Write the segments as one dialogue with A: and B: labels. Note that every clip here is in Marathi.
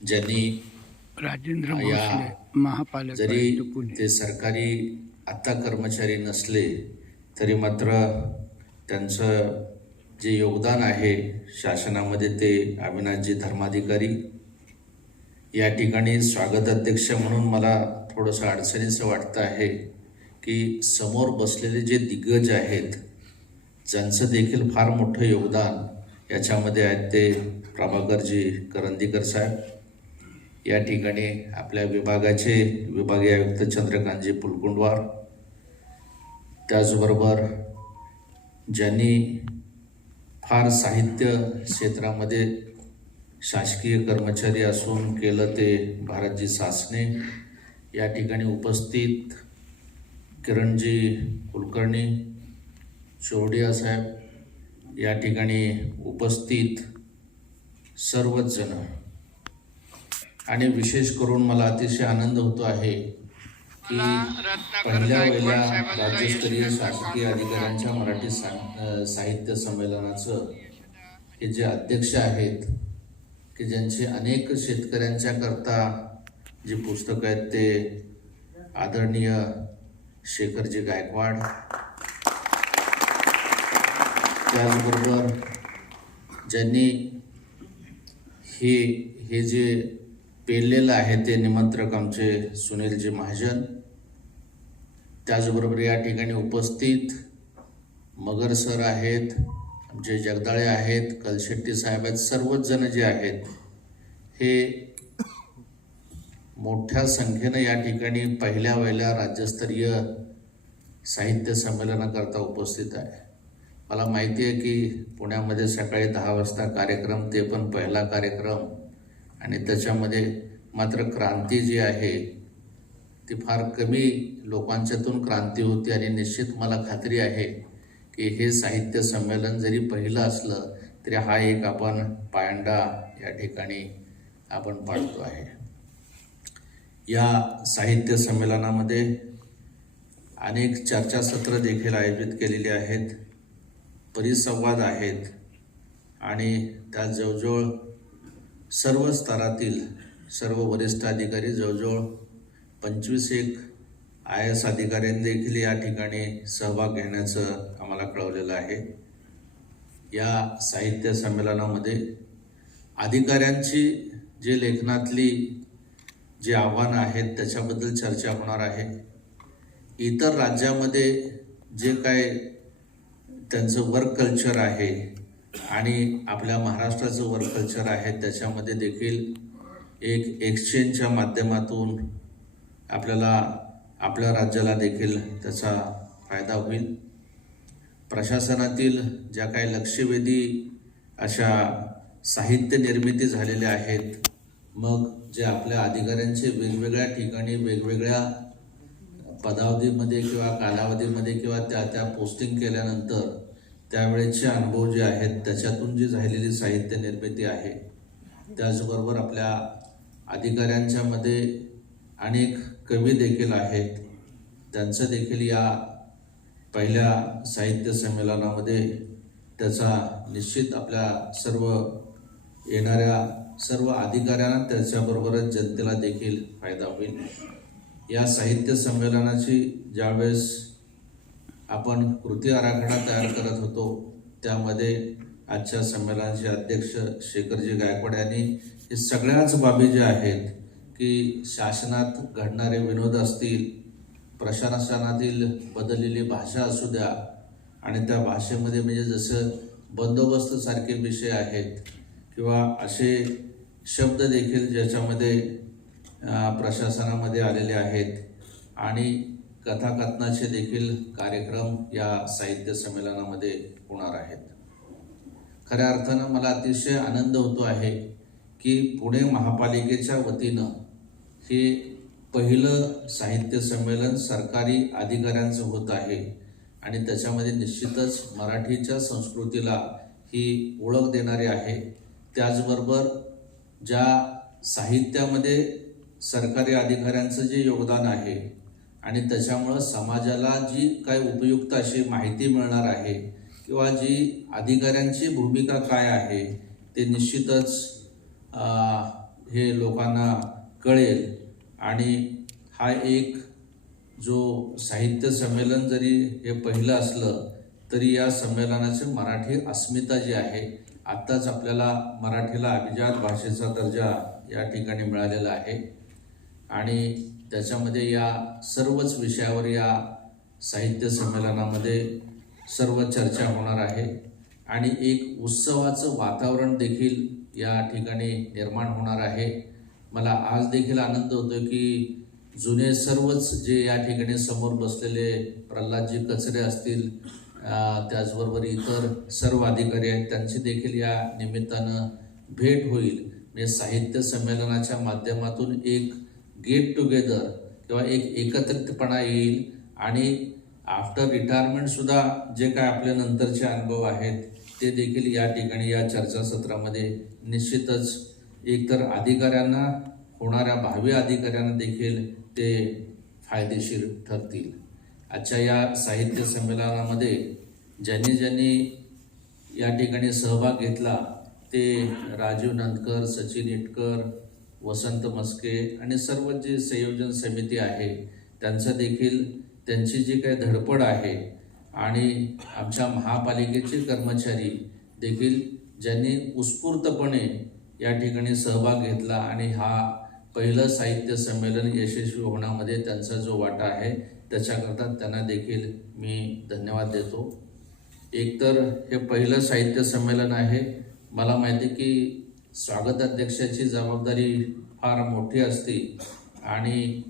A: ज्यांनी
B: राजेंद्र महापालिका
A: जरी ते सरकारी आत्ता कर्मचारी नसले तरी मात्र त्यांचं जे योगदान आहे शासनामध्ये ते अविनाशजी धर्माधिकारी. या ठिकाणी स्वागत अध्यक्ष म्हणून मला थोडंसं अडचणीचं वाटतं आहे की समोर बसलेले जे दिग्गज आहेत ज्यांचं देखील फार मोठं योगदान याच्यामध्ये आहेत ते प्रभाकरजी करंदीकर साहेब. या ठिकाणी आपल्या विभागाचे विभागीय आयुक्त चंद्रकांतजी पुलकुंडवार त्याचबरोबर ज्यांनी फार साहित्य क्षेत्रामध्ये शासकीय कर्मचारी असून केलं ते भारतजी सासने या ठिकाणी उपस्थित किरणजी कुलकर्णी चोरडिया साहेब या ठिकाणी उपस्थित सर्वच जण आणि विशेष करून मला अतिशय आनंद होतो आहे की पहिल्या वेळेला राज्यस्तरीय शासकीय अधिकाऱ्यांच्या मराठी सा साहित्य संमेलनाचं हे जे अध्यक्ष आहेत की ज्यांची अनेक शेतकऱ्यांच्या करता जी पुस्तकं आहेत ते आदरणीय शेखरजी गायकवाड त्याचबरोबर ज्यांनी हे हे जे पेरलेलं आहे ते निमंत्रक आमचे सुनीलजी महाजन. त्याचबरोबर या ठिकाणी उपस्थित मगर सर आहेत आमचे जगदाळे आहेत कलशेट्टी साहेब आहेत सर्वच जण जे आहेत हे मोठ्या संख्येनं या ठिकाणी पहिल्या वेळेला राज्यस्तरीय साहित्य संमेलनाकरता उपस्थित आहे. मला माहिती आहे की पुण्यामध्ये सकाळी दहा वाजता कार्यक्रम ते पण पहिला कार्यक्रम. आणि त्याच्यामध्ये मात्र क्रांती जी आहे ती फार कमी लोकांच्यातून क्रांती होती. आणि निश्चित मला खात्री आहे की हे साहित्य संमेलन जरी पहिलं असलं तरी हा एक आपण पायंडा या ठिकाणी आपण पाळतो आहे. या साहित्य संमेलनामध्ये अनेक चर्चासत्र देखील आयोजित केलेली आहेत परिसंवाद आहेत. आणि त्या जवळजवळ सर्व स्तरातील सर्व वरिष्ठ अधिकारी जवळजवळ पंचवीस एक आय एस अधिकाऱ्यांनी देखील या ठिकाणी सहभाग घेण्याचं आम्हाला कळवलेलं आहे. या साहित्य संमेलनामध्ये अधिकाऱ्यांची जे लेखनातली जे आव्हानं आहेत त्याच्याबद्दल चर्चा होणार आहे. इतर राज्यामध्ये जे काय त्यांचं वर्क कल्चर आहे आणि आपल्या महाराष्ट्राचं वर्क कल्चर आहे त्याच्यामध्ये देखील एक एक्सचेंजच्या माध्यमातून आपल्याला आपल्या राज्याला देखील त्याचा फायदा होईल. प्रशासनातील ज्या काही लक्षवेधी अशा साहित्य निर्मिती झालेल्या आहेत मग जे आपल्या अधिकाऱ्यांचे वेगवेगळ्या ठिकाणी वेगवेगळ्या पदावधीमध्ये किंवा कालावधीमध्ये किंवा त्या त्या पोस्टिंग केल्यानंतर त्यावेळेचे अनुभव जे आहेत त्याच्यातून जी झालेली साहित्य निर्मिती आहे त्याचबरोबर आपल्या अधिकाऱ्यांच्या मध्ये अनेक कवी देखील आहेत. त्यांचं देखील या पहिल्या साहित्य संमेलनामध्ये त्याचा निश्चित आपल्या सर्व येणाऱ्या सर्व अधिकाऱ्यांना त्याच्याबरोबरच जनतेला देखील फायदा होईल. या साहित्य संमेलनाची ज्यावेळेस आपण कृती आराखडा तयार करत होतो. त्यामध्ये आजच्या संमेलनाचे अध्यक्ष शेखरजी गायकवाड यांनी हे सगळ्याच बाबी ज्या आहेत की शासनात घडणारे विनोद असतील प्रशासनातील बदललेली भाषा असू द्या आणि त्या भाषेमध्ये म्हणजे जसं बंदोबस्तसारखे विषय आहेत किंवा असे शब्द देखील ज्याच्यामध्ये प्रशासनामध्ये आलेले आहेत आणि कथाकथनाचे देखील कार्यक्रम या साहित्य संमेलनामध्ये होणार आहेत. खऱ्या अर्थानं मला अतिशय आनंद होतो आहे की पुणे महापालिकेच्या वतीनं हे पहिलं साहित्य संमेलन सरकारी अधिकाऱ्यांचं होत आहे आणि त्याच्यामध्ये निश्चितच मराठीच्या संस्कृतीला ही ओळख देणारी आहे. त्याचबरोबर ज्या साहित्यामध्ये सरकारी अधिकाऱ्यांचं जे योगदान आहे आणि त्याच्यामुळं समाजाला जी काय उपयुक्त अशी माहिती मिळणार आहे किंवा जी अधिकाऱ्यांची भूमिका काय आहे ते निश्चितच हे लोकांना कळेल. आणि हा एक जो साहित्य संमेलन जरी हे पहिलं असलं तरी या संमेलनाची मराठी अस्मिता जी आहे आत्ताच आपल्याला मराठीला अभिजात भाषेचा दर्जा या ठिकाणी मिळालेला आहे. आणि त्याच्यामध्ये या सर्वच विषयावर या साहित्य संमेलनामध्ये सर्व चर्चा होणार आहे. आणि एक उत्सवाचं वातावरण देखील या ठिकाणी निर्माण होणार आहे. मला आज देखील आनंद होतो की जुने सर्वच जे या ठिकाणी समोर बसलेले प्रल्हादजी कचरे असतील त्याचबरोबर इतर सर्व अधिकारी आहेत त्यांची देखील या निमित्तानं भेट होईल. म्हणजे साहित्य संमेलनाच्या माध्यमातून एक गेट टुगेदर किंवा एक एकत्रितपणा येईल आणि आफ्टर रिटायरमेंटसुद्धा जे काय आपले नंतरचे अनुभव आहेत ते देखील या ठिकाणी या चर्चासत्रामध्ये निश्चितच एकतर अधिकाऱ्यांना होणाऱ्या भावी अधिकाऱ्यांना देखील ते फायदेशीर ठरतील. आजच्या या साहित्य संमेलनामध्ये ज्यांनी ज्यांनी या ठिकाणी सहभाग घेतला ते राजीव नंदकर सचिन इटकर वसंत मस्के आणि सर्व जे संयोजन समिती आहे त्यांचं देखील त्यांची जी काही धडपड आहे आणि आमच्या महापालिकेचे कर्मचारी देखील ज्यांनी उत्स्फूर्तपणे या ठिकाणी सहभाग घेतला आणि हा पहिलं साहित्य संमेलन यशस्वी होण्यामध्ये त्यांचा जो वाटा आहे त्याच्याकरता त्यांना देखील मी धन्यवाद देतो. एकतर हे पहिलं साहित्य संमेलन आहे. मला माहिती आहे की स्वागत अध्यक्षाची जबाबदारी फार मोठी असते आणि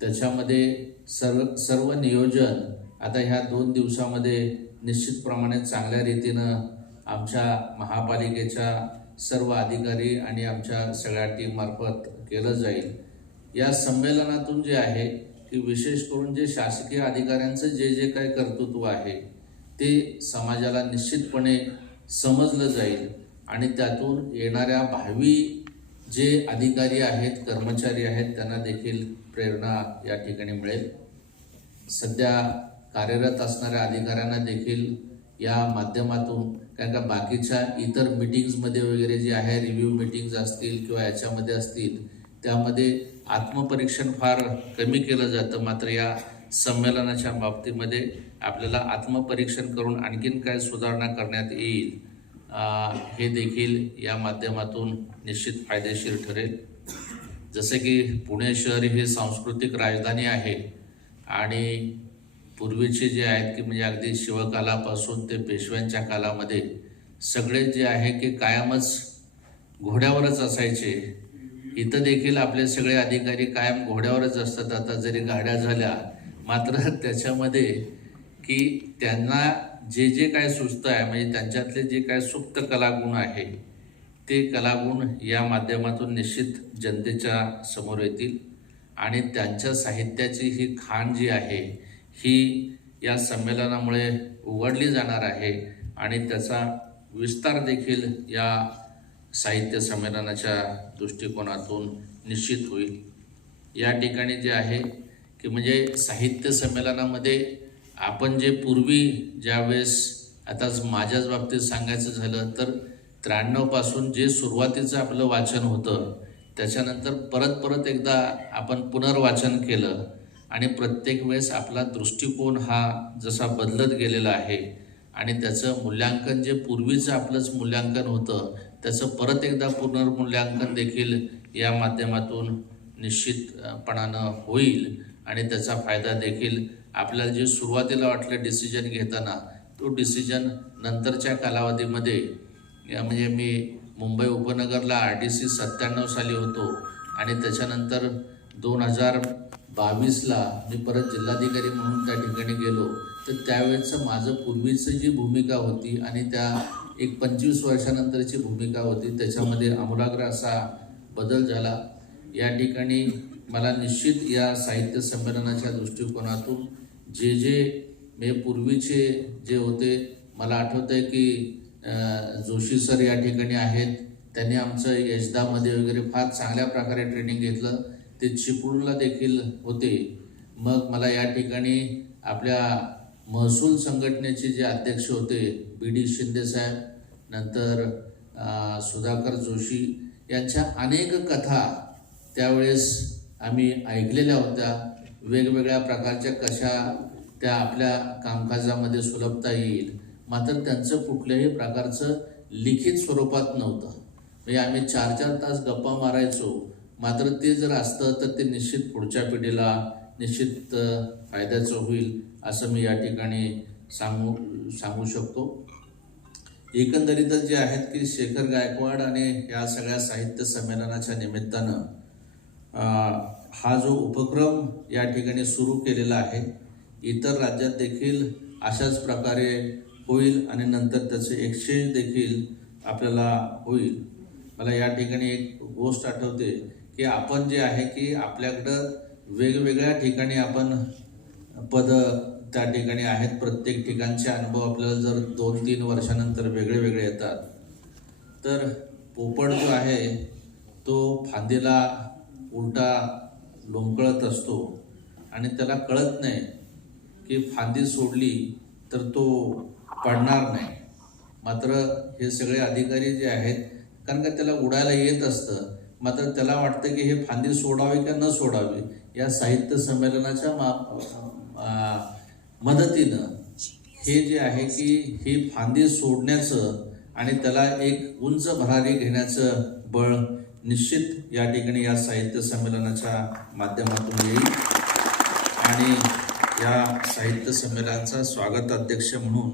A: त्याच्यामध्ये सर्व सर्व नियोजन आता ह्या दोन दिवसामध्ये निश्चितप्रमाणे चांगल्या रीतीनं आमच्या महापालिकेच्या सर्व अधिकारी आणि आमच्या सगळ्या टीममार्फत केलं जाईल. या संमेलनातून जे आहे की विशेष करून जे शासकीय अधिकाऱ्यांचं जे जे काय कर्तृत्व आहे ते समाजाला निश्चितपणे समजलं जाईल. आणि त्यातून येणाऱ्या भावी जे अधिकारी आहेत कर्मचारी आहेत त्यांना देखील प्रेरणा या ठिकाणी मिळेल. सध्या कार्यरत असणाऱ्या अधिकाऱ्यांना देखील या माध्यमातून कारण का बाकीच्या इतर मिटिंग्समध्ये वगैरे जे आहे रिव्ह्यू मिटिंग्स असतील किंवा याच्यामध्ये असतील त्यामध्ये आत्मपरीक्षण फार कमी केलं जातं. मात्र या संमेलनाच्या बाबतीमध्ये आपल्याला आत्मपरीक्षण करून आणखीन काय सुधारणा करण्यात येईल हे देखील या माध्यमातून निश्चित फायदेशीर ठरेल. जसे की पुणे शहर ही सांस्कृतिक राजधानी आहे आणि पूर्वीचे जे आहेत की म्हणजे अगदी शिवकालापासून ते पेशव्यांच्या कालामध्ये सगळे जे आहे की कायमच घोड्यावरच असायचे. इथं देखील आपले सगळे अधिकारी कायम घोड्यावरच असतात. आता जरी गाड्या झाल्या मात्र त्याच्यामध्ये की त्यांना जे जे काय सुचतं आहे म्हणजे त्यांच्यातले जे काय सुप्त कलागुण आहे ते कलागुण या माध्यमातून निश्चित जनतेच्या समोर येतील. आणि त्यांच्या साहित्याची ही खाण जी आहे ही या संमेलनामुळे उघडली जाणार आहे आणि त्याचा विस्तार देखील या साहित्य संमेलनाच्या दृष्टिकोनातून निश्चित होईल. या ठिकाणी जे आहे की म्हणजे साहित्य संमेलनामध्ये आपण जे पूर्वी ज्यावेळेस आताच माझ्याच बाबतीत सांगायचं झालं तर त्र्याण्णवपासून जे सुरुवातीचं आपलं वाचन होतं त्याच्यानंतर परत परत एकदा आपण पुनर्वाचन केलं आणि प्रत्येक वेळेस आपला दृष्टिकोन हा जसा बदलत गेलेला आहे आणि त्याचं मूल्यांकन जे पूर्वीचं आपलंच मूल्यांकन होतं त्याचं परत एकदा पुनर्मूल्यांकन देखील या माध्यमातून निश्चितपणानं होईल आणि त्याचा फायदा देखील आपल्याला जे सुरुवातीला वाटलं डिसिजन घेताना तो डिसिजन नंतरच्या कालावधीमध्ये या म्हणजे मी मुंबई उपनगरला आर डी सी सत्त्याण्णव साली होतो आणि त्याच्यानंतर दोन हजार बावीसला मी परत जिल्हाधिकारी म्हणून त्या ठिकाणी गेलो. तर त्यावेळेचं माझं पूर्वीचं जी भूमिका होती आणि त्या एक पंचवीस वर्षानंतरची भूमिका होती त्याच्यामध्ये आमूलाग्र असा बदल झाला. या ठिकाणी मला निश्चित या साहित्य संमेलनाच्या दृष्टिकोनातून जे जे मे पूर्वीचे जे होते मला आठवतं आहे की जोशी सर या ठिकाणी आहेत. त्यांनी आमचं यशदामध्ये वगैरे फार चांगल्या प्रकारे ट्रेनिंग घेतलं. ते चिपळूणला देखील होते. मग मला या ठिकाणी आपल्या महसूल संघटनेचे जे अध्यक्ष होते बी डी शिंदेसाहेब नंतर सुधाकर जोशी यांच्या अनेक कथा त्यावेळेस आम्ही ऐकलेल्या होत्या. वेगवेगळ्या प्रकारच्या कशा त्या आपल्या कामकाजामध्ये सुलभता येईल. मात्र त्यांचं कुठल्याही प्रकारचं लिखित स्वरूपात नव्हतं. म्हणजे आम्ही चार चार तास गप्पा मारायचो. मात्र ते जर असतं तर ते निश्चित पुढच्या पिढीला निश्चित फायद्याचं होईल असं मी या ठिकाणी सांगू सांगू शकतो. एकंदरीतच जे आहेत की शेखर गायकवाड आणि या सगळ्या साहित्य संमेलनाच्या निमित्तानं हा जो उपक्रम या ठिकाणी सुरू केलेला आहे इतर राज्यात देखील अशाच प्रकारे होईल आणि नंतर त्याचे एक्सचेंज देखील आपल्याला होईल. मला या ठिकाणी एक गोष्ट आठवते की आपण जे आहे की आपल्याकडं वेगवेगळ्या ठिकाणी आपण पद त्या ठिकाणी आहेत. प्रत्येक ठिकाणचे अनुभव आपल्याला जर दोन तीन वर्षानंतर वेगळे वेगळे येतात. तर पोपट जो आहे तो फांदीला उलटा लोंबकळत असतो आणि त्याला कळत नाही की फांदी सोडली तर तो पडणार नाही. मात्र हे सगळे अधिकारी जे आहेत कारण का त्याला उडायला येत असतं मात्र त्याला वाटतं की हे फांदी सोडावी का न सोडावी या साहित्य संमेलनाच्या मा मदतीनं हे जे आहे की ही फांदी सोडण्याचं आणि त्याला एक उंच भरारी घेण्याचं बळ निश्चित या ठिकाणी या साहित्य संमेलनाच्या माध्यमातून येईल. आणि या साहित्य संमेलनाचा स्वागत अध्यक्ष म्हणून